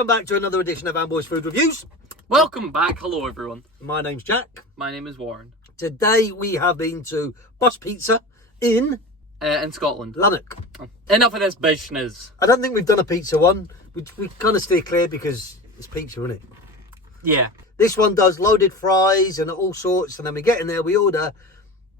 Welcome back to another edition of VanBoys Food Reviews. Welcome back. Hello, everyone. My name's Jack. My name is Warren. Today we have been to Boss Pizza in Scotland. Lanark. Enough of this business. I don't think we've done a pizza one. We kind of steer clear because it's pizza, isn't it? Yeah. This one does loaded fries and all sorts, and then we get in there, we order,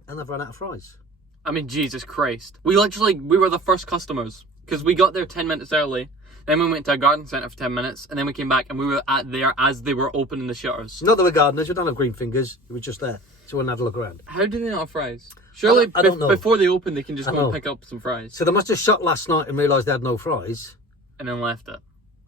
and they've run out of fries. I mean, Jesus Christ. We were the first customers because we got there 10 minutes early. Then we went to a garden centre for 10 minutes, and then we came back and we were there as they were opening the shutters. Not that we're gardeners, we don't have green fingers. We were just there, so we had a look around. How do they not have fries? Surely I don't know. Before they open, they can just go and pick up some fries. So they must have shut last night and realised they had no fries. And then left it.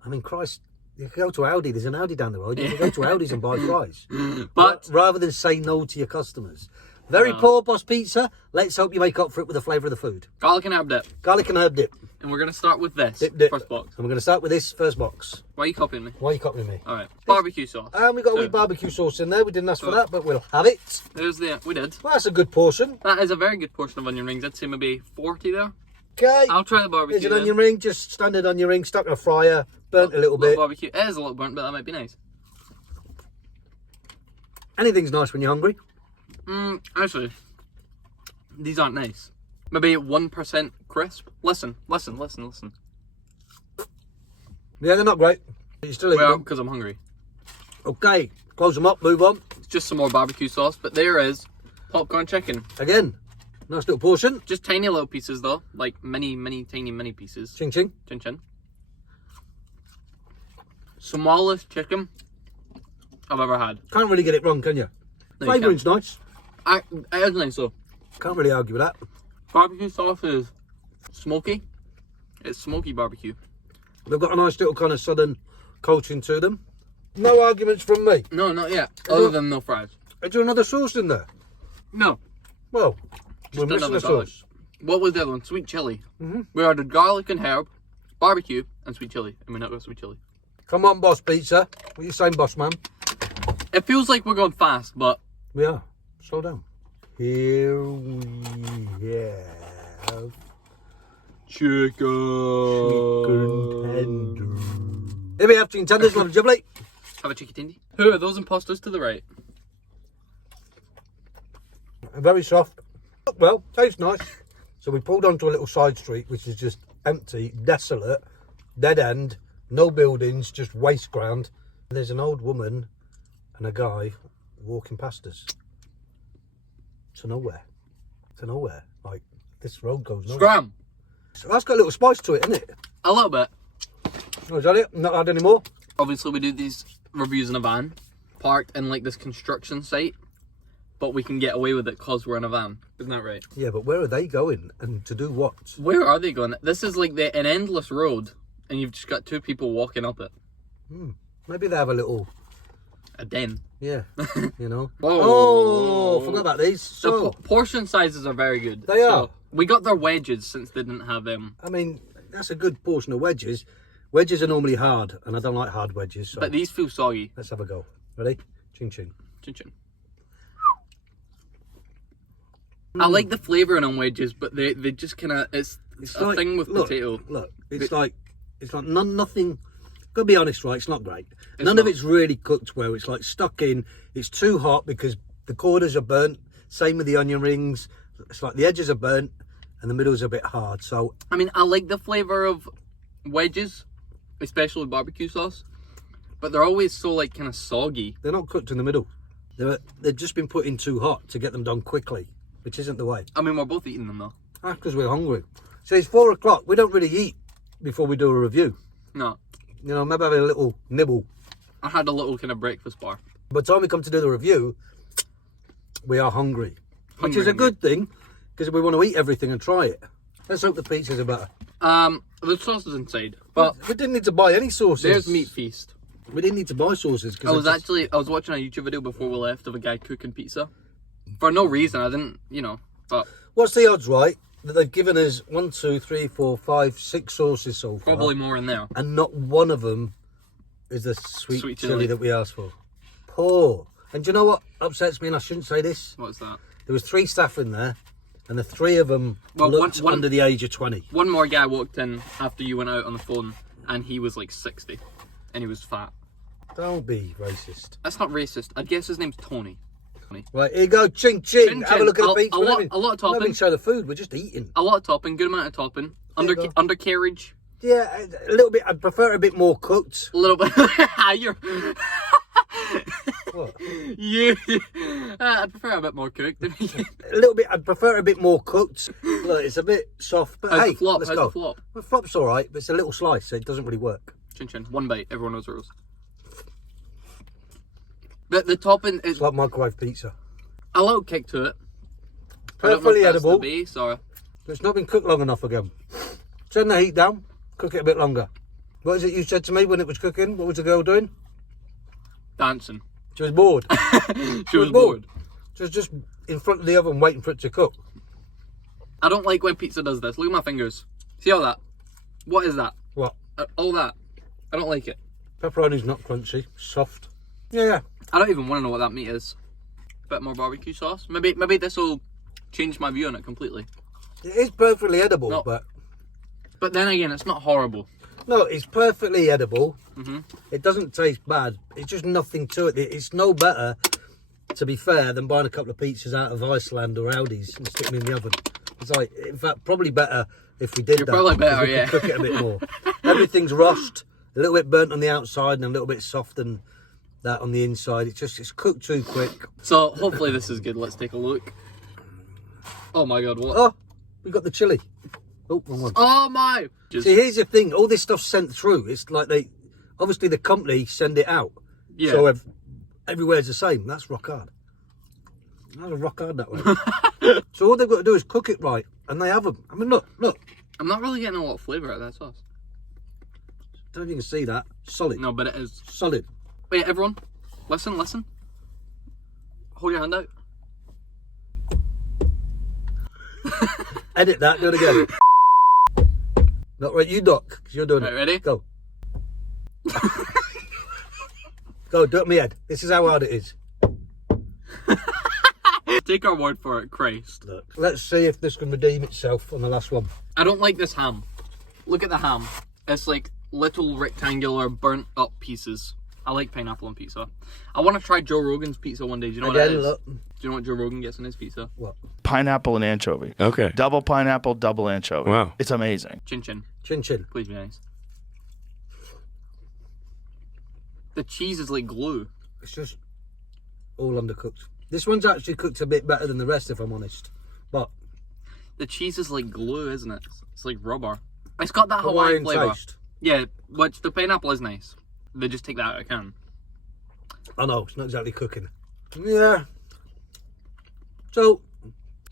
I mean, Christ, you can go to Aldi. There's an Aldi down the road. You can go to Aldi's and buy fries. But rather than say no to your customers. Very poor Boss Pizza. Let's hope you make up for it with the flavour of the food. garlic and herb dip. Garlic and herb dip. And we're going to start with this Dip. first box. And we're going to start with this first box. Why are you copying me? Why are you copying me? Alright. Barbecue sauce. And we got a wee barbecue sauce in there. We didn't ask for that, but we'll have it. We did. Well, that's a good portion. That is a very good portion of onion rings. I'd say maybe 40 there. Okay. I'll try the barbecue. Here's an onion ring, just standard onion ring, stuck in a fryer, burnt a little bit. Barbecue. It is a little burnt, but that might be nice. Anything's nice when you're hungry. Actually, these aren't nice. Maybe 1% crisp. Listen. Yeah, they're not great. But you're still eating Well, them. because I'm hungry. Okay, close them up, move on. It's just some more barbecue sauce, but there is popcorn chicken. Again, nice little portion. Just tiny little pieces though, like many tiny pieces. Ching ching. Chin chin. Smallest chicken I've ever had. Can't really get it wrong, can you? No, you Flavouring's nice. It is nice though. Can't really argue with that. Barbecue sauce is smoky. It's smoky barbecue. They've got a nice little kind of southern coating to them. No arguments from me. No, not yet. Other than no fries. Is there another sauce in there? No. Well, we're Just missing another a garlic. sauce. What was the other one? Sweet chili. We ordered garlic and herb, barbecue, and sweet chili. And we not got sweet chili. Come on, Boss Pizza. What are you saying, Boss Man? It feels like we're going fast, but We are. Slow down. Here we have chicken tender. Here we have chicken tenders, lovely jubbly. Have a chicken tendy. Who are those imposters to the right? Very soft. Well, tastes nice. So we pulled onto a little side street, which is just empty, desolate, dead end, no buildings, just waste ground. There's an old woman and a guy walking past us. To nowhere. To nowhere. Like, this road goes nowhere. Scram. So that's got a little spice to it, isn't it? A little bit. Oh, is that it? Not had any more? Obviously, we do these reviews in a van, parked in like this construction site, but we can get away with it because we're in a van. Isn't that right? Yeah, but where are they going and to do what? Where are they going? This is like an endless road, and you've just got two people walking up it. Maybe they have a little, A den. yeah, you know. Whoa. Oh, forgot about these. The So, portion sizes are very good. They are. We got their wedges since they didn't have them. I mean, that's a good portion of wedges. Wedges are normally hard, and I don't like hard wedges. So But these feel soggy. let's have a go. Ready? Ching ching. Chin chin. I like the flavouring on wedges, but they just kind of it's a like, thing with look, potato. Look, it's like nothing. Gotta be honest, right? It's not great. It's None not. of it's really cooked well. It's like stuck in. It's too hot because the corners are burnt. Same with the onion rings. It's like the edges are burnt and the middle's a bit hard. So I mean, I like the flavour of wedges, especially with barbecue sauce, but they're always so like kind of soggy. they're not cooked in the middle. They've just been put in too hot to get them done quickly, which isn't the way. I mean, we're both eating them though. That's because we're hungry. So it's 4 o'clock. We don't really eat before we do a review. No, You know, maybe have a little nibble. I had a little kind of breakfast bar. By the time we come to do the review, we are hungry. Which is a Hungry. good thing, because we want to eat everything and try it. Let's hope the pizzas are better. The sauce is inside, but We didn't need to buy any sauces. there's Meat Feast. We didn't need to buy sauces. I was watching a YouTube video before we left of a guy cooking pizza. For no reason, I didn't, but What's the odds, right, that they've given us 1, 2, 3, 4, 5, 6 sauces so far, probably more in there. and not one of them is the sweet, Sweet chili chili that we asked for. Poor. And do you know what upsets me, and I shouldn't say this? What's that? There was 3 staff in there, and the 3 of them Well, looked one- under the age of 20. One more guy walked in after you went out on the phone, and he was like 60. and he was fat. Don't be racist. That's not racist. I guess his name's Tony. Right, here you go, ching ching. Chin, Have a chin. look at the pizza. A lot of We're not topping. even show the food, we're just eating. A lot of topping, good amount of topping. There you go. Undercarriage. Yeah, a little bit. I'd prefer it a bit more cooked. A little bit. You're... What? You. I'd prefer a bit more cooked. A little bit. I'd prefer it a bit more cooked. Look, it's a bit soft, but How's hey, the flop? let's How's go. the flop? The flop's all right, but it's a little slice, so it doesn't really work. Chin chin. One bite. Everyone knows the rules. The topping is... It's like microwave pizza. A little kick to it. I don't know Perfectly if that's edible. the base or... It's not been cooked long enough again. Turn the heat down. Cook it a bit longer. What is it you said to me when it was cooking? What was the girl doing? Dancing. She was bored. She was bored. She was just in front of the oven waiting for it to cook. I don't like when pizza does this. Look at my fingers. See all that? What is that? What? All that. I don't like it. Pepperoni's not crunchy. Soft. Yeah. I don't even want to know what that meat is. Bit more barbecue sauce. Maybe this will change my view on it completely. It is perfectly edible, No. but... But then again, it's not horrible. No, it's perfectly edible. Mm-hmm. It doesn't taste bad. It's just nothing to it. It's no better, to be fair, than buying a couple of pizzas out of Iceland or Aldi's and sticking them in the oven. It's like, in fact, probably better if we did You're that. probably better, we could yeah. cook it a bit more. Everything's rust, a little bit burnt on the outside and a little bit soft and that on the inside. It's cooked too quick. So hopefully this is good. Let's take a look. Oh my god, what? Oh, we got the chili. Oh, wrong one. Oh my! See, here's the thing. All this stuff's sent through. It's like obviously the company send it out. Yeah. So everywhere's the same. That's rock hard. That's rock hard that way. So all they've got to do is cook it right, and they have them. I mean, look. I'm not really getting a lot of flavour out of that sauce. Don't you can see that? Solid. No, but it is. Solid. Wait, everyone, listen. Hold your hand out. Edit that. Do it again. Not right. You duck, because you're doing Right, it. ready? Go. Go. Do it in my head. This is how hard it is. Take our word for it, Christ. Look. Let's see if this can redeem itself on the last one. I don't like this ham. Look at the ham. It's like little rectangular burnt up pieces. I like pineapple on pizza. I want to try Joe Rogan's pizza one day. Do you know what it Again, is? look. Do you know what Joe Rogan gets on his pizza? What? Pineapple and anchovy. Okay. Double pineapple, double anchovy. Wow. It's amazing. Chin chin. Chin chin. Please be nice. The cheese is like glue. It's just all undercooked. This one's actually cooked a bit better than the rest, if I'm honest. But The cheese is like glue, isn't it? It's like rubber. It's got that Hawaiian Hawaiian flavour. taste. Yeah, which the pineapple is nice. They just take that out of a can. I know, it's not exactly cooking. Yeah. So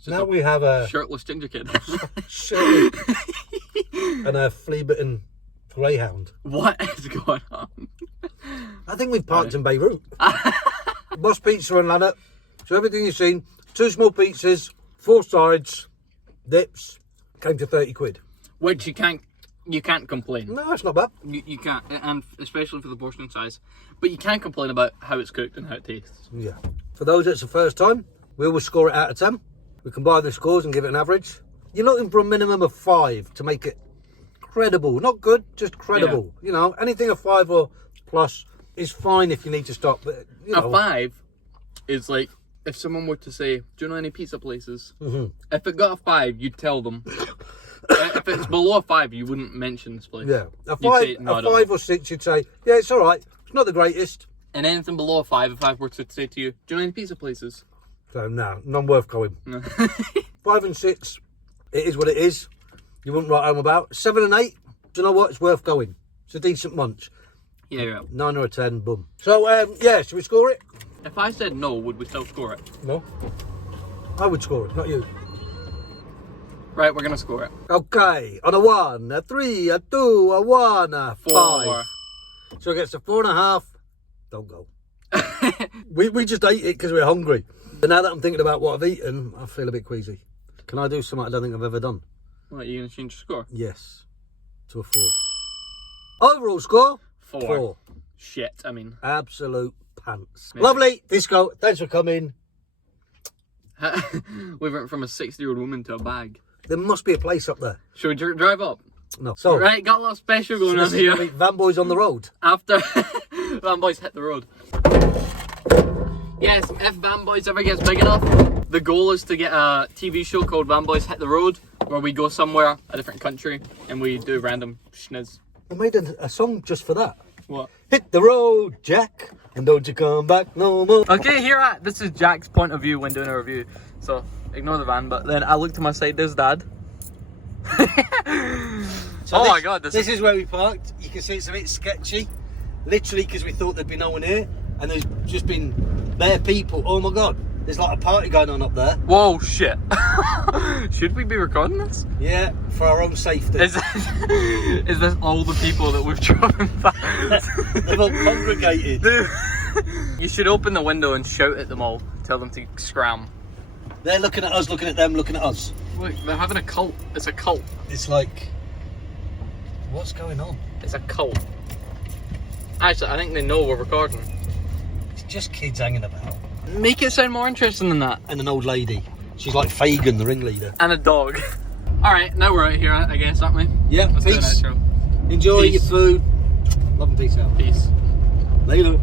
now we have a Shirtless ginger kid. shirley and a flea-bitten greyhound. What is going on? I think we've parked in Beirut. Boss Pizza and Lannet. So everything you've seen, 2 small pizzas, 4 sides, dips, came to 30 quid. Which you can't complain. No, it's not bad. You can't, and especially for the portion size. But you can't complain about how it's cooked and how it tastes. Yeah. For those that's the first time, we will score it out of 10. We combine the scores and give it an average. You're looking for a minimum of 5 to make it credible. Not good, just credible. Yeah. You know, anything a 5 or plus is fine if you need to stop. But, you know, A 5 is like, if someone were to say, do you know any pizza places? Mm-hmm. If it got a 5, you'd tell them. If it's below a 5, you wouldn't mention this place. Yeah. A You'd 5, say, "No, I a don't 5 know." or 6, you'd say, yeah, it's all right. It's not the greatest. And anything below a 5, if I were to say to you, do you know any pizza places? So, no, none worth going. No. 5 and 6, it is what it is. You wouldn't write home about. 7 and 8, do you know what? It's worth going. It's a decent munch. Yeah, yeah. 9 or a 10, boom. So, yeah, should we score it? If I said no, would we still score it? No. I would score it, not you. Right, we're going to score it. Okay, on a 1, a 3, a 2, a 1, a 4. 5. So it gets a 4.5. Don't go. we just ate it because we're hungry. But now that I'm thinking about what I've eaten, I feel a bit queasy. Can I do something I don't think I've ever done? What, are you going to change your score? Yes. To a 4. Overall score? 4. 4. Shit, I mean. Absolute pants. Maybe. Lovely. Disco, thanks for coming. We went from a 60-year-old woman to a bag. There must be a place up there. Should we drive up? No. So, Right, got a little special going on here. VanBoys on the road. After VanBoys hit the road. Yes, if VanBoys ever gets big enough, the goal is to get a TV show called VanBoys Hit the Road, where we go somewhere, a different country, and we do random schniz. I made a song just for that. What? Hit the road, Jack, and don't you come back no more. Okay, this is Jack's point of view when doing a review. So, ignore the van, but then I look to my side, there's Dad. So my God, this is where we parked. You can see it's a bit sketchy. Literally, because we thought there'd be no one here, and there's just been bare people. Oh my God, there's like a party going on up there. Whoa, shit. Should we be recording this? Yeah, for our own safety. Is this all the people that we've driven past? They've all congregated. You should open the window and shout at them all. Tell them to scram. They're looking at us, looking at them, looking at us. Look, they're having a cult. It's a cult. It's like, what's going on? It's a cult. Actually, I think they know we're recording. It's just kids hanging about. Make it sound more interesting than that. And an old lady. She's like Fagin, the ringleader. And a dog. Alright, now we're out here, I guess, aren't we? Yeah, Let's do an peace. outro. Enjoy Peace. your food. Love and peace out. Peace. Later.